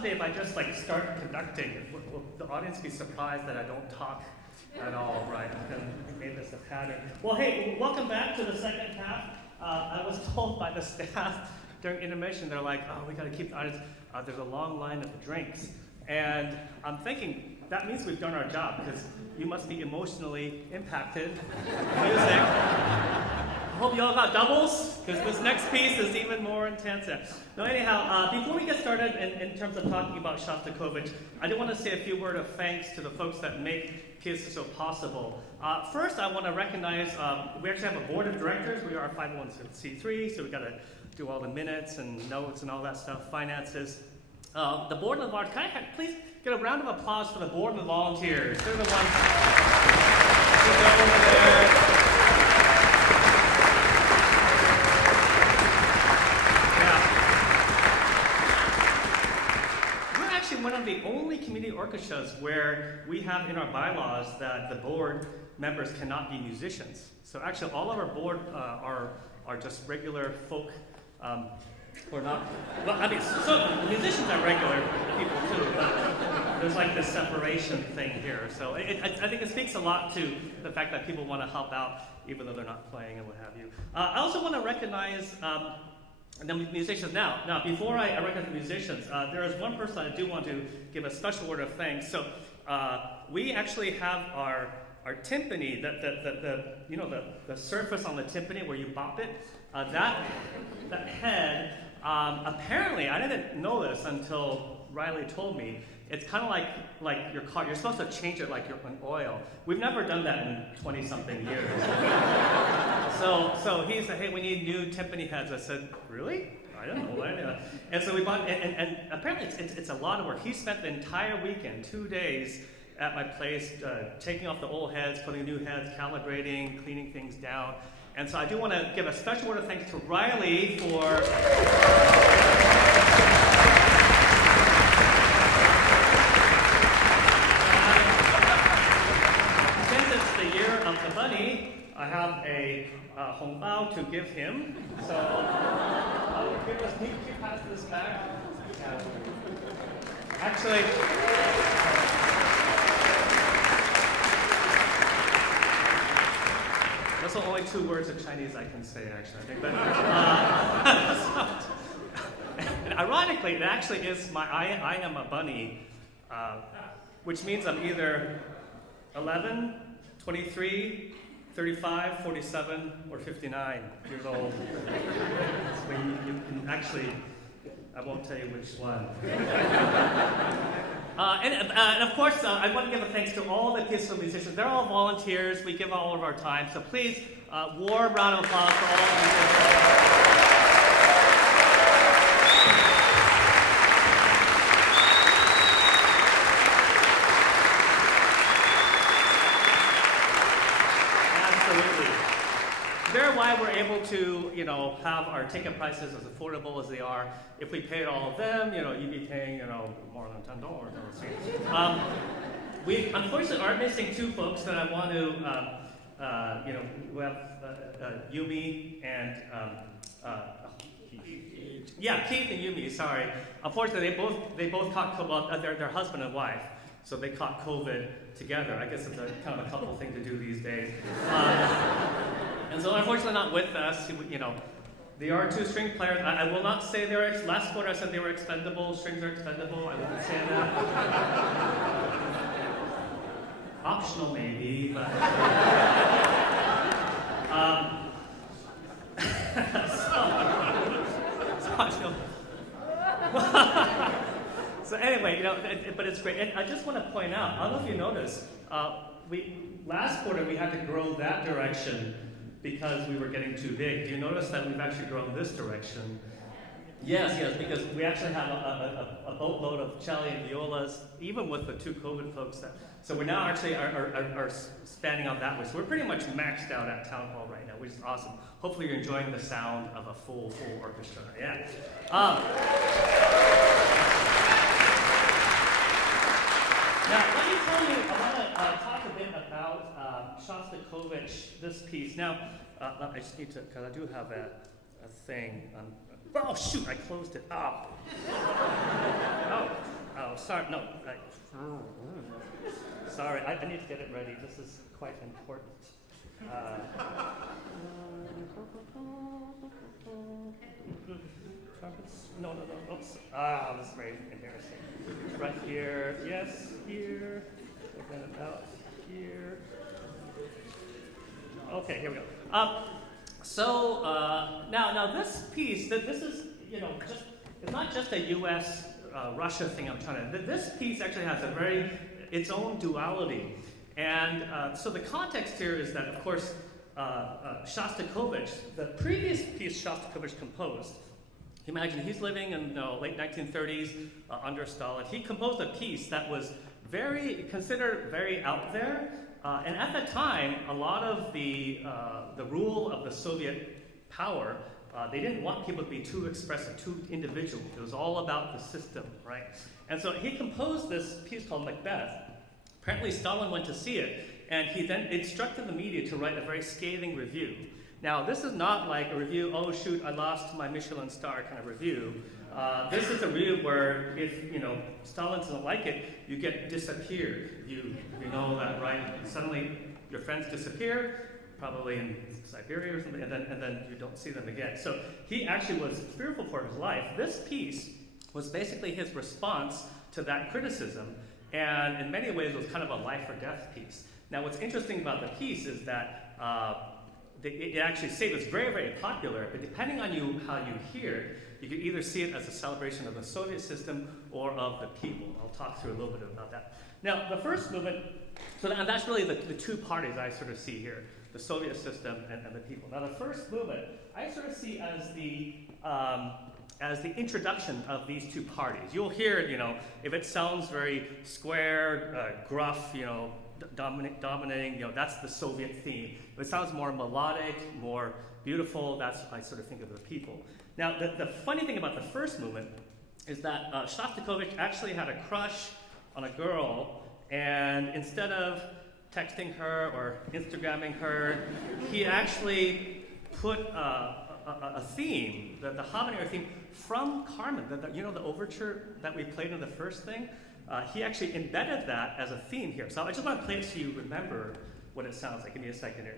someday if I just like start conducting, will the audience be surprised that I don't talk at all, right? Because we made this a pattern. Well, hey, welcome back to the second half. I was told by the staff during intermission, they're like, oh, we got to keep the audience. There's a long line of drinks. And I'm thinking, that means we've done our job, because you must be emotionally impacted. Music. I hope you all got doubles, because this next piece is even more intense. No, anyhow, before we get started in terms of talking about Shostakovich, I do want to say a few words of thanks to the folks that make PSSO possible. First, I want to recognize, we actually have a board of directors. We are a 501c3, so we've got to do all the minutes and notes and all that stuff, finances. The board and the volunteers, can I please get a round of applause for the board and the volunteers? They're the ones over there. One of the only community orchestras where we have in our bylaws that the board members cannot be musicians. So actually all of our board are just regular folk who are not, well, I mean, so musicians are regular people too, but there's like this separation thing here. So I think it speaks a lot to the fact that people want to help out even though they're not playing and what have you. I also want to recognize the musicians now. Before I recognize the musicians, there is one person I do want to give a special word of thanks. So we actually have our timpani, the surface on the timpani where you bop it. That head, apparently, I didn't know this until Riley told me. It's kind of like your car. You're supposed to change it like an oil. We've never done that in 20-something years. So he said, hey, we need new timpani heads. I said, really? I don't know. And so we bought, and apparently it's a lot of work. He spent the entire weekend, 2 days, at my place, taking off the old heads, putting new heads, calibrating, cleaning things down. And so I do want to give a special word of thanks to Riley for... of the bunny, I have a hong bao to give him. So I will give us, can you pass this back? Actually, that's the only 2 words of Chinese I can say, actually, I think. But, and ironically, it actually is I am a bunny, which means I'm either 11, 23, 35, 47, or 59 years old. So you can actually, I won't tell you which one. And of course, I want to give a thanks to all the PSSO musicians. They're all volunteers. We give all of our time. So please, warm round of applause for all of the musicians. They're why we're able to, have our ticket prices as affordable as they are. If we paid all of them, you'd be paying, more than $10. We unfortunately are missing 2 folks that I want to, we have Yumi and, Keith and Yumi. Sorry. Unfortunately, they both caught COVID. Well, they're husband and wife, so they caught COVID together. I guess it's a kind of a couple thing to do these days. And so unfortunately not with us, they are 2 string players. I will not say last quarter I said they were expendable, strings are expendable, I wouldn't say that. Optional maybe, but. So anyway, but it's great. And I just want to point out, I don't know if you noticed, last quarter we had to grow that direction because we were getting too big. Do you notice that we've actually grown this direction? Yes, because we actually have a boatload of cello and violas, even with the 2 COVID folks. So we now actually are spanning out that way. So we're pretty much maxed out at Town Hall right now, which is awesome. Hopefully you're enjoying the sound of a full orchestra. Yeah. Now, let me tell you, I want to talk a bit about Shostakovich, this piece. Now, I just need to, because I do have a thing. Oh, shoot, I closed it. Oh. Oh, sorry, no. Sorry, I need to get it ready. This is quite important. No. Oops. This is very embarrassing. Right here. Yes, here. And then about here. Okay, here we go. Now this piece, this is, it's not just a U.S. Russia thing I'm trying to. This piece actually has its own duality, and so the context here is that, of course, Shostakovich, the previous piece Shostakovich composed. Imagine he's living in the late 1930s under Stalin. He composed a piece that was considered very out there, and at that time, a lot of the rule of the Soviet power, they didn't want people to be too expressive, too individual. It was all about the system, right? And so he composed this piece called Macbeth. Apparently, Stalin went to see it, and he then instructed the media to write a very scathing review. Now, this is not like a review, oh shoot, I lost my Michelin star kind of review. This is a review where if, Stalin doesn't like it, you get disappeared. You know that, right? Suddenly your friends disappear, probably in Siberia or something, and then you don't see them again. So he actually was fearful for his life. This piece was basically his response to that criticism, and in many ways it was kind of a life or death piece. Now, what's interesting about the piece is that it actually it was very, very popular, but depending on how you hear it, you could either see it as a celebration of the Soviet system or of the people. I'll talk through a little bit about that. Now, the first movement, and that's really the two parties I sort of see here, the Soviet system and the people. Now, the first movement I sort of see as the introduction of these two parties. You'll hear it, if it sounds very square, gruff, dominating, that's the Soviet theme. If it sounds more melodic, more beautiful, that's I sort of think of the people. Now, the funny thing about the first movement is that Shostakovich actually had a crush on a girl, and instead of texting her or Instagramming her, he actually put a theme, the habanero theme from Carmen, the overture that we played in the first thing. He actually embedded that as a theme here. So I just want to play it so you remember what it sounds like. Give me a second here.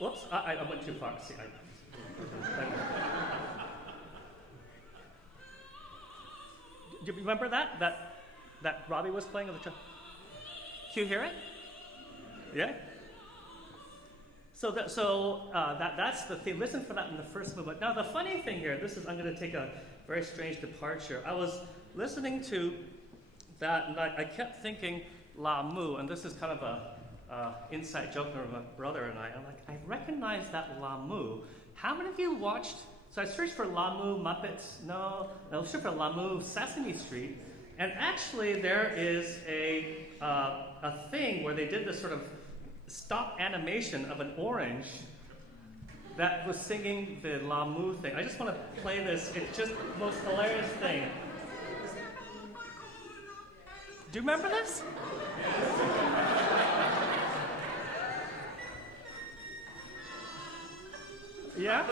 Whoops, I went too far. See, do you remember that Robbie was playing on the trumpet? Can you hear it? Yeah? So that's the thing. Listen for that in the first movement. Now, the funny thing here, I'm going to take a very strange departure. I was listening to that, and I kept thinking L'amour, and this is kind of a inside joke from my brother and I'm like, I recognize that L'amour. How many of you watched? So I searched for L'amour Muppets. No, I searched for L'amour Sesame Street, and actually there is a thing where they did this sort of stop animation of an orange that was singing the L'amour thing. I just want to play this. It's just the most hilarious thing. Do you remember this? Yeah?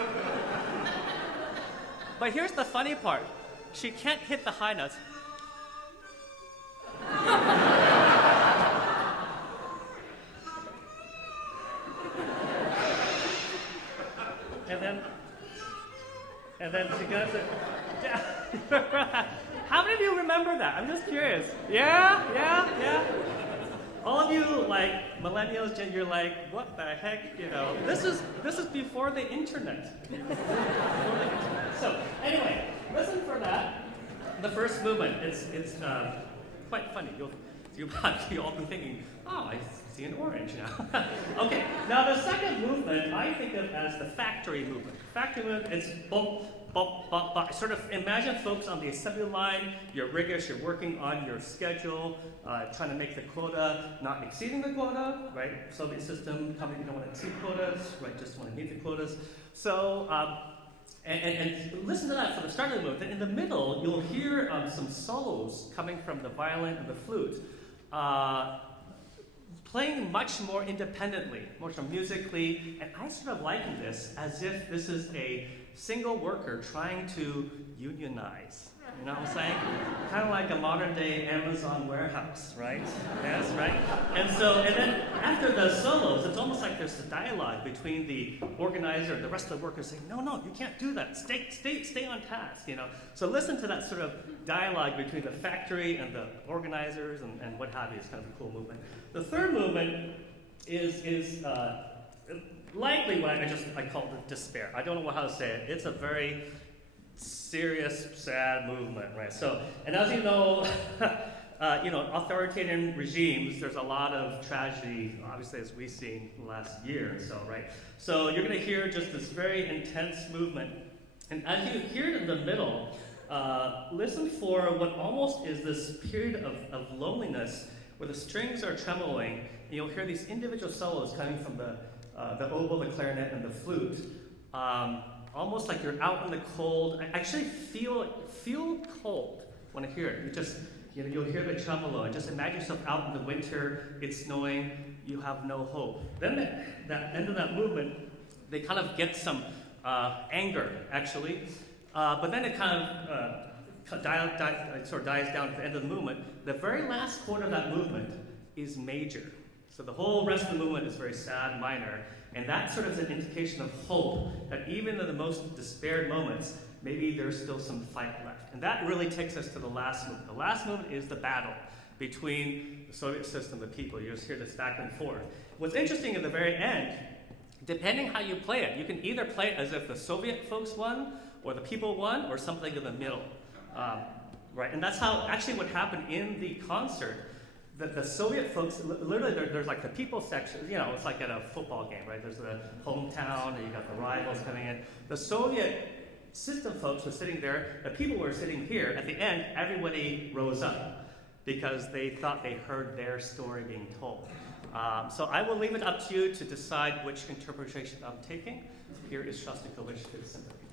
But here's the funny part. She can't hit the high notes. And then she goes to... How many of you remember that? I'm just curious. Yeah? All of you, like, millennials, you're like, what the heck, This is before the internet. So, anyway, listen for that. The first movement, it's quite funny. You'll all be thinking, oh, I see an orange now. Okay, now the second movement I think of as the factory movement. Factory movement is bump, bump, bump, bump. Sort of imagine folks on the assembly line, you're rigorous, you're working on your schedule, trying to make the quota, not exceeding the quota, right? Soviet system, company don't want to exceed quotas, right? Just want to meet the quotas. So, and listen to that for the start of the movement. Then in the middle, you'll hear some solos coming from the violin and the flute. playing much more independently, much more musically, and I sort of liken this as if this is a single worker trying to unionize. You know what I'm saying? Kind of like a modern day Amazon warehouse, right? Yes, right? And then after the solos, it's almost like there's a dialogue between the organizer and the rest of the workers saying, no, you can't do that. Stay on task, you know? So listen to that sort of dialogue between the factory and the organizers and what have you. It's kind of a cool movement. The third movement is likely what I call the despair. I don't know how to say it. It's a very serious, sad movement, right? So, and as you know, authoritarian regimes, there's a lot of tragedy, obviously, as we've seen last year or so, right? So you're going to hear just this very intense movement. And as you hear it in the middle, listen for what almost is this period of loneliness where the strings are trembling, and you'll hear these individual solos coming from the oboe, the clarinet, and the flute. Almost like you're out in the cold. I actually feel cold when I hear it. You'll hear the tremolo, and just imagine yourself out in the winter. It's snowing. You have no hope. Then at the end of that movement, they kind of get some anger, actually, but then it kind of dies down at the end of the movement. The very last quarter of that movement is major. So the whole rest of the movement is very sad, minor. And that sort of is an indication of hope, that even in the most despaired moments, maybe there's still some fight left. And that really takes us to the last movement. The last movement is the battle between the Soviet system and the people. You just hear this back and forth. What's interesting at the very end, depending how you play it, you can either play it as if the Soviet folks won, or the people won, or something in the middle. Right? And that's how, actually what happened in the concert. The Soviet folks, literally, there's like the people section, it's like at a football game, right? There's the hometown, and you got the rivals coming in. The Soviet system folks were sitting there, the people were sitting here. At the end, everybody rose up because they thought they heard their story being told. So I will leave it up to you to decide which interpretation I'm taking. Here is Shostakovich's Symphony.